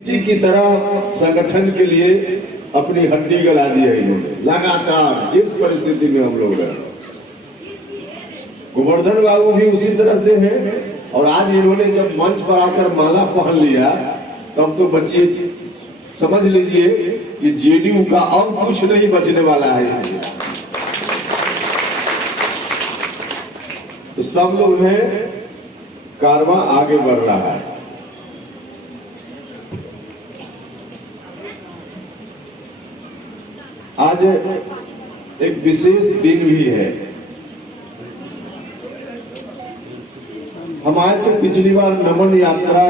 किसी की तरह संगठन के लिए अपनी हड्डी गला दी है इन्होंने लगातार। जिस परिस्थिति में हम लोग हैं, गोवर्धन बाबू भी उसी तरह से हैं। और आज इन्होंने जब मंच पर आकर माला पहन लिया तब तो बचिए, समझ लीजिए कि जेडीयू का और कुछ नहीं बचने वाला है। तो सब लोग हैं, कारवां आगे बढ़ रहा है। आज एक विशेष दिन भी है। हम आए थे पिछली बार नमन यात्रा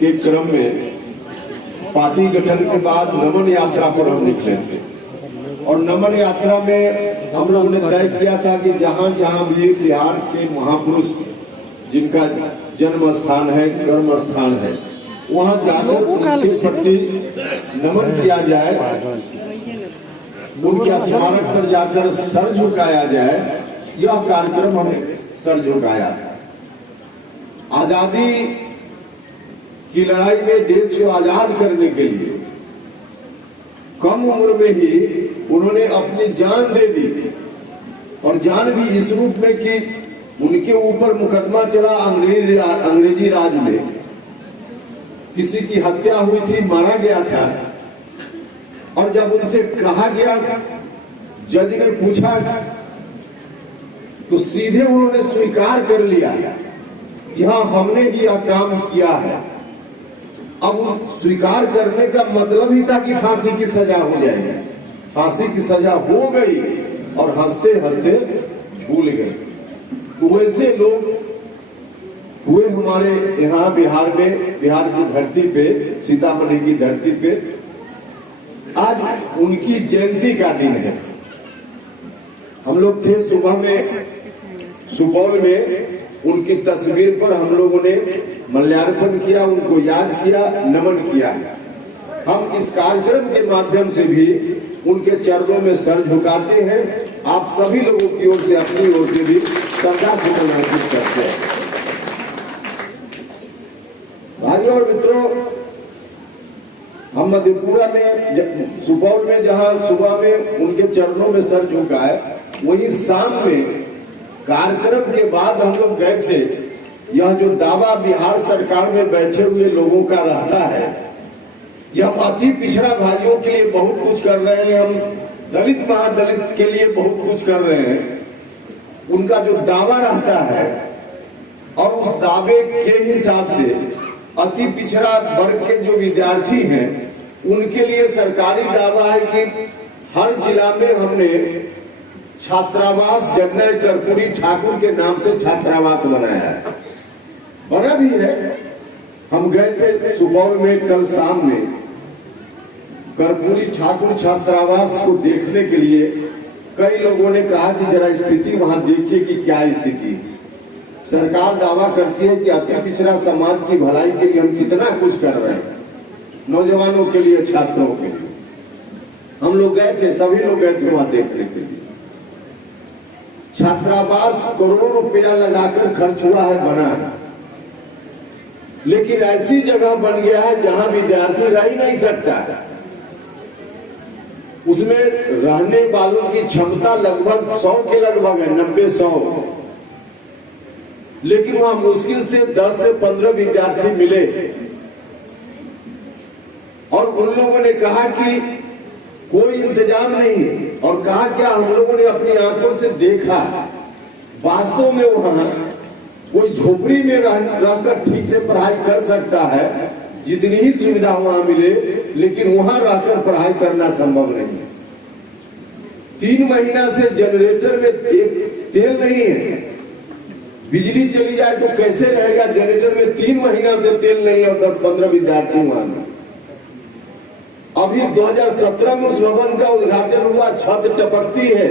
के क्रम में, पार्टी गठन के बाद नमन यात्रा पर हम निकले थे। और नमन यात्रा में हम लोगों ने तय किया था कि जहां जहां भी बिहार के महापुरुष जिनका जन्म स्थान है, कर्म स्थान है, वहां जाकर उनके प्रति नमन किया जाए, उनके स्मारक पर जाकर सर झुकाया जाए। यह कार्यक्रम हमने सर झुकाया था। आजादी की लड़ाई में देश को आजाद करने के लिए कम उम्र में ही उन्होंने अपनी जान दे दी। और जान भी इस रूप में कि उनके ऊपर मुकदमा चला अंग्रेजी राज में, किसी की हत्या हुई थी, मारा गया था। और जब उनसे कहा गया, जज ने पूछा, तो सीधे उन्होंने स्वीकार कर लिया कि हाँ, हमने ही यह काम किया है। अब स्वीकार करने का मतलब ही था कि फांसी की सजा हो जाएगी। फांसी की सजा हो गई और हंसते हंसते भूल गए। तो वैसे लोग हुए हमारे यहाँ बिहार में, बिहार की धरती पे, सीतामढ़ी की धरती पे। आज उनकी जयंती का दिन है। हम लोग थे सुबह में सुपौल में, उनकी तस्वीर पर हम लोगों ने माल्यार्पण किया, उनको याद किया, नमन किया। हम इस कार्यक्रम के माध्यम से भी उनके चरणों में सर झुकाते हैं। आप सभी लोगों की ओर से, अपनी ओर से भी श्रद्धांजलि अर्पित करते हैं। भाइयों और मित्रों, हम मधेपुरा में, सुपौल में जहां सुबह में उनके चरणों में सर झुकाए, वहीं शाम में कार्यक्रम के बाद हम लोग गए थे। यह जो दावा बिहार सरकार में बैठे हुए लोगों का रहता है कि हम अति पिछड़ा भाइयों के लिए बहुत कुछ कर रहे हैं, हम दलित महादलित के लिए बहुत कुछ कर रहे हैं, उनका जो दावा रहता है, और उस दावे के हिसाब से अति पिछड़ा वर्ग के जो विद्यार्थी हैं, उनके लिए सरकारी दावा है कि हर जिला में हमने छात्रावास जगन्नाथ कर्पूरी ठाकुर के नाम से छात्रावास बनाया है, बना भी है। हम गए थे सुपौल में कल शाम में, कर्पूरी ठाकुर छात्रावास को देखने के लिए कई लोगों ने कहा कि जरा स्थिति वहां देखिए कि क्या स्थिति। सरकार दावा करती है कि अति पिछड़ा समाज की भलाई के लिए हम कितना कुछ कर रहे हैं, नौजवानों के लिए, छात्रों के लिए। हम लोग गए थे, सभी लोग गए थे वहां देखने के लिए। छात्रावास करोड़ों रुपया लगाकर खर्च हुआ है, बना है, लेकिन ऐसी जगह बन गया है जहां विद्यार्थी रह ही नहीं सकता है। उसमें रहने वालों की क्षमता लगभग 100 के लगभग है, 90-100, लेकिन वहां मुश्किल से 10 से 15 विद्यार्थी मिले। और उन लोगों ने कहा कि कोई इंतजाम नहीं, और कहा क्या, हम लोगों ने अपनी आंखों से देखा, वास्तव में वहां कोई झोपड़ी में रहकर ठीक से पढ़ाई कर सकता है, जितनी ही सुविधा वहां मिले, लेकिन वहां रहकर पढ़ाई करना संभव नहीं है। 3 महीना से जनरेटर में तेल नहीं है, बिजली चली जाए तो कैसे रहेगा जनरेटर में? 3 महीना से तेल नहीं और 10-15 विद्यार्थी वहां में। अभी 2017 में उस भवन का उद्घाटन हुआ, छत टपकती है,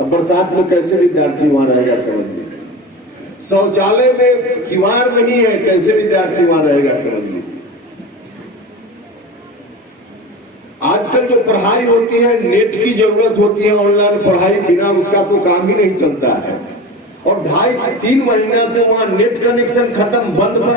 अब बरसात में कैसे विद्यार्थी वहां रहेगा, समझ लीजिए। शौचालय में किवाड़ नहीं है, कैसे विद्यार्थी वहां रहेगा, समझ लीजिए। आजकल जो पढ़ाई होती है, नेट की जरूरत होती है, ऑनलाइन पढ़ाई, बिना उसका तो काम ही नहीं चलता है। और 2.5-3 महीना से वहां नेट कनेक्शन खत्म, बंद पर